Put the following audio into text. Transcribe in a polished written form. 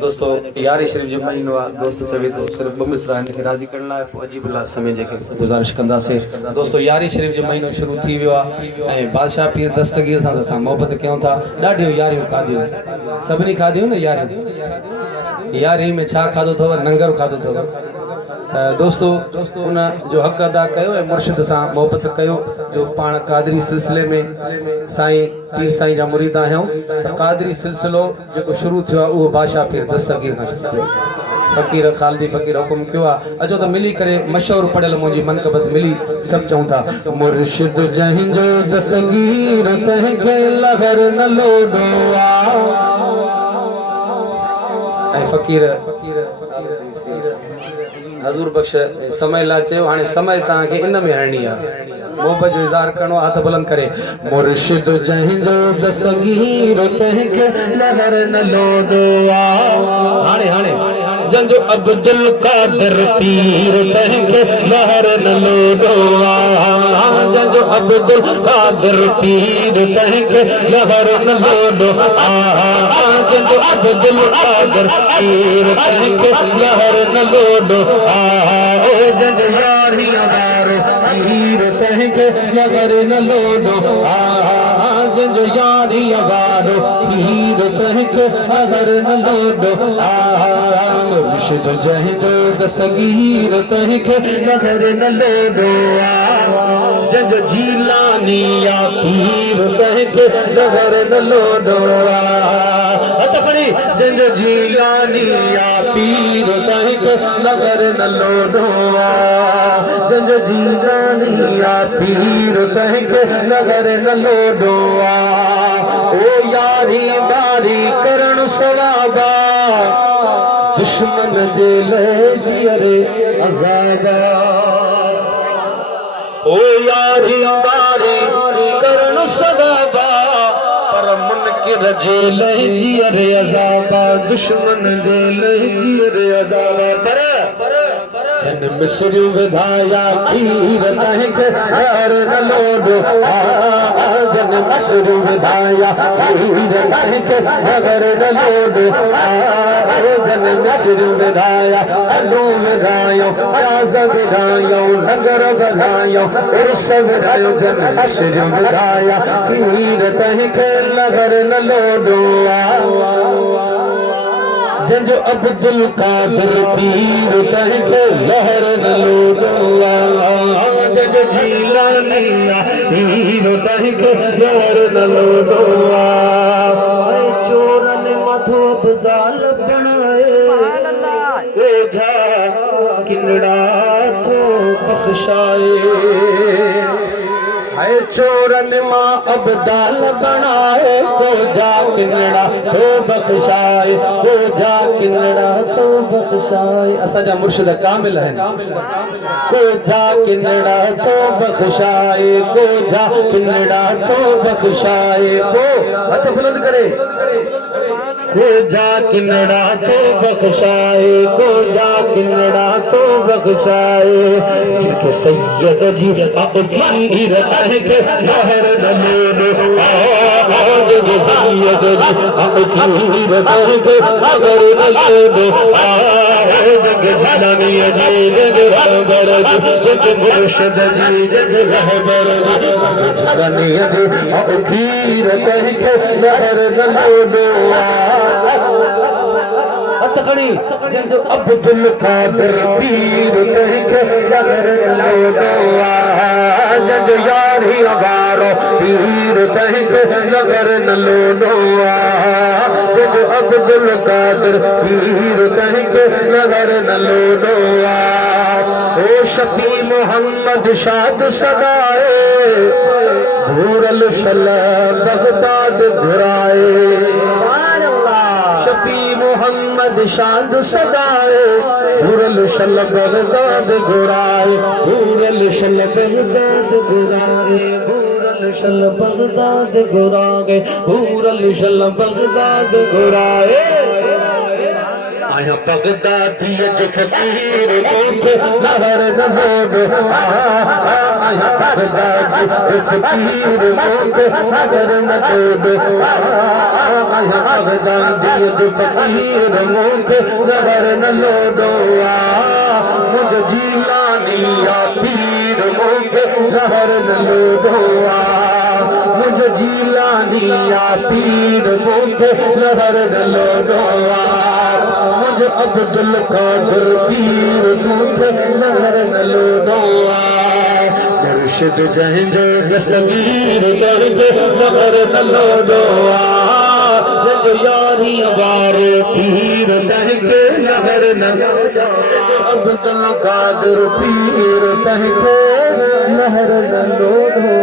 दोस्तों यारी शरीफ जो महीनो आहे दोस्त चवे तो सिर्फ 2 मिसरा हिनखे राज़ी करण लाइ पोइ अजीब ला समय जेके गुज़ारिश कंदासीं। दोस्तों यारी शरीफ जो महीनो शुरू थी वियो आहे ऐं बादशाह पीर दस्तगीर सां असां मोहबत कयूं था। ॾाढियूं यारियूं खाधियूं सभिनी खाधियूं न यारियूं। यारी में छा खाधो अथव? नंगर खाधो अथव। दोस्तों उन जो हक़ अदा कयो ऐं मुर्शिद सां मोहबत कयो। जो पाण कादरी सिलसिले में साईं पीर साईं जा मुरीद आहियूं त कादरी सिलसिलो जेको शुरू थियो आहे उहो बादशाह पीर दस्तगीर खां शुरू थियो। फ़कीर ख़ालिदी फ़कीर हुकुम कयो आहे। अचो त मिली करे मशहूरु पढ़ियल मुंहिंजी मनक़बत मिली सभु चऊं था मुर्शिद जंहिंजो दस्तगीर तंहिंखे लहर न लोॾो ऐं फ़कीर हज़ूर बख़्श समय लाइ चयो हाणे समय तव्हांखे इन में हणणी आहे। मोहबत जो इज़हार करिणो आहे। हथ बुलंद करे मुर्शिद जंहिंजो दस्तगीर तंहिंखे लहर न लोॾो हाणे हाणे जंहिंजो अब्दुल कादिर पीर तंहिंखे लहर न लोॾो जंहिंजो अब्दुल कादिर पीर तंहिंखे लहर न लोॾो जंहिंजो अब्दुल कादिर पीर तंहिंखे लहर न लोॾो जंहिंजो यारी वारो पीर तंहिंखे लहर न लोॾो जंहिंजो यारी वारो पीर तंहिंखे लहर न लोॾो मुर्शिद जंहिंजो दस्तगीर तंहिंखे लहर न लोॾो जंहिंजो जीलानी या पीर तंहिंखे लहर न लोॾो हथ खणी जंहिंजो जीलानी या पीर तंहिंखे लहर न लोॾो जंहिंजो जीलानी या पीर तंहिंखे लहर न लोॾो ओ यारी बारी करण सवाबा दुश्मन जे ले जियरे अज़ाबा ओ यारी बारी करण सवाबा पर मुनकिर जे ले जियरे अज़ाबा दुश्मन जे ले जियरे अज़ाबा पर जन मिसरियूं विधाया खीर तंहिंखे लहर न लोॾो जन मिसरियूं विधाया खीर तंहिंखे लहर न लोॾो जन मिसरियूं विधाया अॾूं विधायो प्याज़ विधायो नगर वधायो उर्स विधायो जन मिसरियूं विधाया खीर तंहिंखे लहर न लोॾो जंहिंजो अब्दुल कादिर पीर तंहिंखे लहर न लोॾो जंहिंजो जीलानी पीर तंहिंखे लहर न लोॾो चोरनि मथो बदाल बणाए कोझा किनड़ा थो बख़्शाए चोरनि मां अबदाल बणाए कोझा किनड़ा थो बख़्शाए कोझा किनड़ा थो बख़्शाए। असांजा मुर्शिद कामिल आहिनि। कोझा किनड़ा थो बख़्शाए कोझा किनड़ा थो बख़्शाए पोइ हथ बुलंद करे कोझा किनड़ा थो बख़्शाए कोझा किनड़ा थो बख़्शाए जेके सैयद जी अखीर तंहिंखे लहर न लोॾो जेके सैयद जी अखीर तंहिंखे लहर न लोॾो जेके जनानीअ जी जेके रहबर जी जेके मुर्शिद जी जेके रहबर जी जनानीअ जी अखीर तंहिंखे लहर न लोॾो हथ खणी जंहिंजो अब्दुल कादिर पीर तंहिंखे लहर न लोॾो जंहिंजो यारी वारो पीर तंहिंखे लहर न लोॾो जंहिंजो अब्दुल कादिर पीर तंहिंखे लहर न लोॾो ओ शफी मोहम्मद शाद सदाए घूरल सल बगदाद घुराए शफी मोहम्मद शाद सदाए घूरल सल बगदाद घुराए घूरल सल बगदाद घुराए घूरल सल बगदाद घुराए घूरल सल बगदाद घुराए आया बगदादी जो फकीर मूंखे लहर न लोॾो आया बगदादी जो फकीर मूंखे लहर न लोॾो फकीर मुख जबर न लोडोआ मुझ जीलानिया पीर मुख जहर न लोडोआ मुझ जीलानिया पीर मुख जहर न लोडोआ मुझ अब्दुल कादिर पीर मुख जहर न लोडोआ मुर्शिद जंहिंजो दस्तगीर तंहिंजो जहर न लोडोआ जो यारी वारो पीर तंहिंखे लहर न अब्दुल कादिर पीर तंहिंखे लहर न लोडो